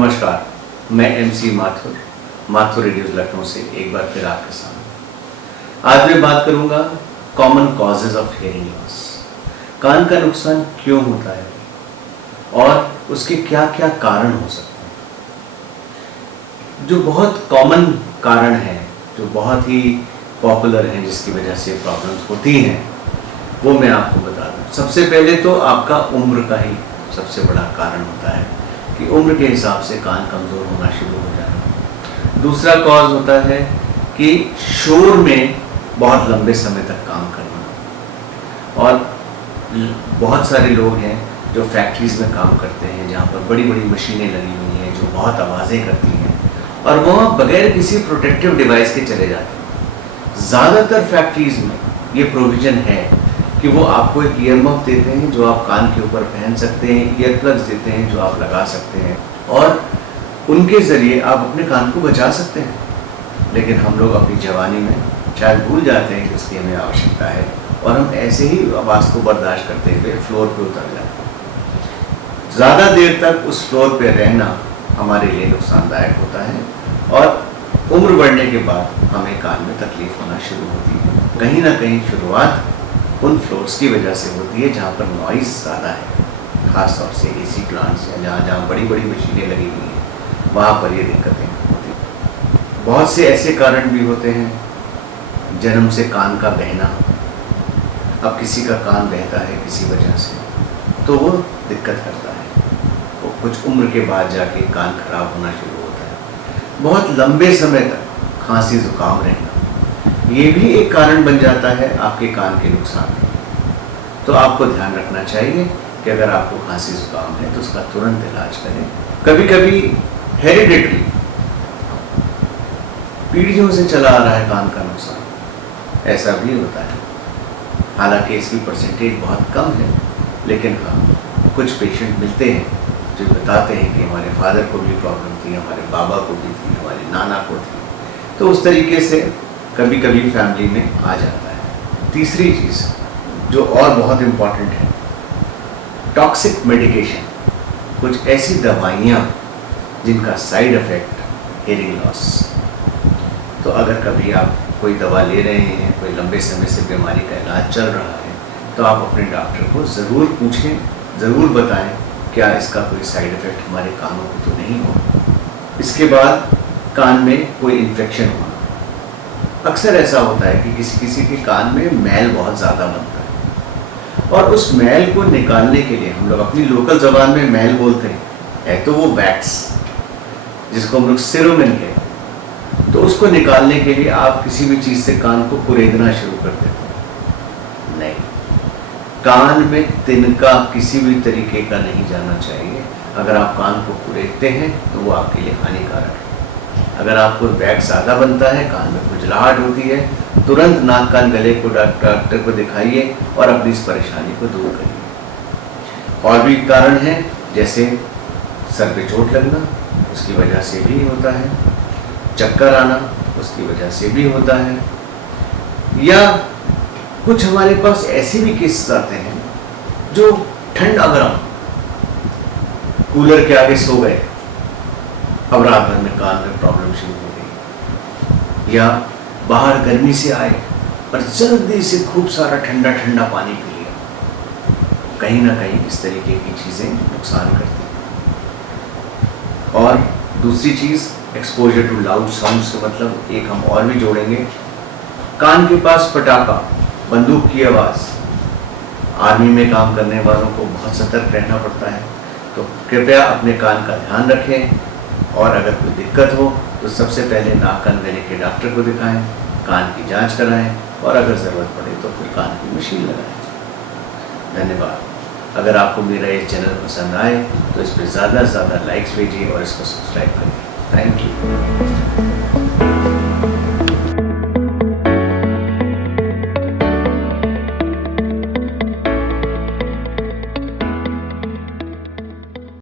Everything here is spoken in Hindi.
नमस्कार, मैं MC माथुर, माथुर रेडियोज लखनऊ से एक बार फिर आपके सामने। आज मैं बात करूंगा common causes of hearing loss. कान का नुकसान क्यों होता है और उसके क्या क्या कारण हो सकते हैं। जो बहुत कॉमन कारण है, जो बहुत ही पॉपुलर हैं, जिसकी वजह से प्रॉब्लम्स होती हैं, वो मैं आपको बता दूं। सबसे पहले तो आपका उम्र का ही सबसे बड़ा कारण होता है कि उम्र के हिसाब से कान कमज़ोर होना शुरू हो जाना। दूसरा कॉज होता है कि शोर में बहुत लंबे समय तक काम करना। और बहुत सारे लोग हैं जो फैक्ट्रीज़ में काम करते हैं, जहाँ पर बड़ी बड़ी मशीनें लगी हुई हैं जो बहुत आवाज़ें करती हैं, और वह बगैर किसी प्रोटेक्टिव डिवाइस के चले जाते हैं। ज़्यादातर फैक्ट्रीज़ में ये प्रोविज़न है कि वो आपको एक ईयर मफ देते हैं जो आप कान के ऊपर पहन सकते हैं, ईयर प्लग्स देते हैं जो आप लगा सकते हैं, और उनके ज़रिए आप अपने कान को बचा सकते हैं। लेकिन हम लोग अपनी जवानी में शायद भूल जाते हैं कि उसकी हमें आवश्यकता है, और हम ऐसे ही आवाज़ को बर्दाश्त करते हुए फ्लोर पे उतर जाते हैं। ज़्यादा देर तक उस फ्लोर पे रहना हमारे लिए नुकसानदायक होता है, और उम्र बढ़ने के बाद हमें कान में तकलीफ होना शुरू होती है। कहीं ना कहीं शुरुआत उन फ्लोर्स की वजह से होती है जहाँ पर नॉइज़ ज़्यादा है, ख़ास तौर से AC प्लांट्स या जहाँ जहाँ बड़ी बड़ी मशीनें लगी हुई हैं, वहाँ पर ये दिक्कतें होती हैं। बहुत से ऐसे कारण भी होते हैं, जन्म से कान का बहना। अब किसी का कान बहता है किसी वजह से, तो वो दिक्कत करता है, वो कुछ उम्र के बाद जाके कान खराब होना शुरू होता है। बहुत लंबे समय तक खांसी जुकाम रहना, ये भी एक कारण बन जाता है आपके कान के नुकसान में। तो आपको ध्यान रखना चाहिए कि अगर आपको खांसी जुकाम है तो उसका तुरंत इलाज करें। कभी कभी हेरिडिटरी, पीढ़ियों से चला आ रहा है कान का नुकसान, ऐसा भी होता है। हालांकि इसकी परसेंटेज बहुत कम है, लेकिन हाँ, कुछ पेशेंट मिलते हैं जो बताते हैं कि हमारे फादर को भी प्रॉब्लम थी, हमारे बाबा को भी थी, हमारे नाना को थी। तो उस तरीके से कभी कभी फैमिली में आ जाता है। तीसरी चीज़ जो और बहुत इम्पॉर्टेंट है, टॉक्सिक मेडिकेशन, कुछ ऐसी दवाइयाँ जिनका साइड इफ़ेक्ट हियरिंग लॉस। तो अगर कभी आप कोई दवा ले रहे हैं, कोई लंबे समय से बीमारी का इलाज चल रहा है, तो आप अपने डॉक्टर को ज़रूर पूछें, ज़रूर बताएं क्या इसका कोई साइड इफ़ेक्ट हमारे कानों को तो नहीं हो। इसके बाद कान में कोई इन्फेक्शन होना। अक्सर ऐसा होता है कि किसी किसी के कान में मैल बहुत ज़्यादा बनता है, और उस मैल को निकालने के लिए हम लोग अपनी लोकल ज़बान में मैल बोलते हैं, है तो वो वैक्स, जिसको हम लोग सिरोमिन कहते हैं। तो उसको निकालने के लिए आप किसी भी चीज़ से कान को कुरेदना शुरू कर देते हैं। नहीं, कान में तिनका किसी भी तरीके का नहीं जाना चाहिए। अगर आप कान को कुरेदते हैं तो वो आपके लिए हानिकारक है। अगर आपको वैक्स ज़्यादा बनता है, कान में खुजलाहट होती है, तुरंत नाक कान गले को डॉक्टर को दिखाइए और अपनी इस परेशानी को दूर करिए। और भी कारण हैं, जैसे सर पे चोट लगना, उसकी वजह से भी होता है। चक्कर आना, उसकी वजह से भी होता है। या कुछ हमारे पास ऐसे भी केसेस आते हैं जो ठंडा गर्म, कूलर के आगे सो गए, अब रात भर में कान में प्रॉब्लम शुरू हो गई। या बाहर गर्मी से आए और जल्दी से खूब सारा ठंडा ठंडा पानी पी लिया। कहीं ना कहीं इस तरीके की चीज़ें नुकसान करती हैं। और दूसरी चीज़, एक्सपोजर टू लाउड साउंड से मतलब एक हम और भी जोड़ेंगे, कान के पास पटाखा, बंदूक की आवाज़। आर्मी में काम करने वालों को बहुत सतर्क रहना पड़ता है, तो कृपया अपने कान का ध्यान रखें, और अगर कोई दिक्कत हो तो सबसे पहले नाक कान गले के डॉक्टर को दिखाएं, कान की जांच कराएं, और अगर ज़रूरत पड़े तो फिर कान की मशीन लगाएं। धन्यवाद। अगर आपको मेरा ये चैनल पसंद आए तो इस पर ज़्यादा से ज़्यादा लाइक्स भेजिए और इसको सब्सक्राइब करिए। Thank you.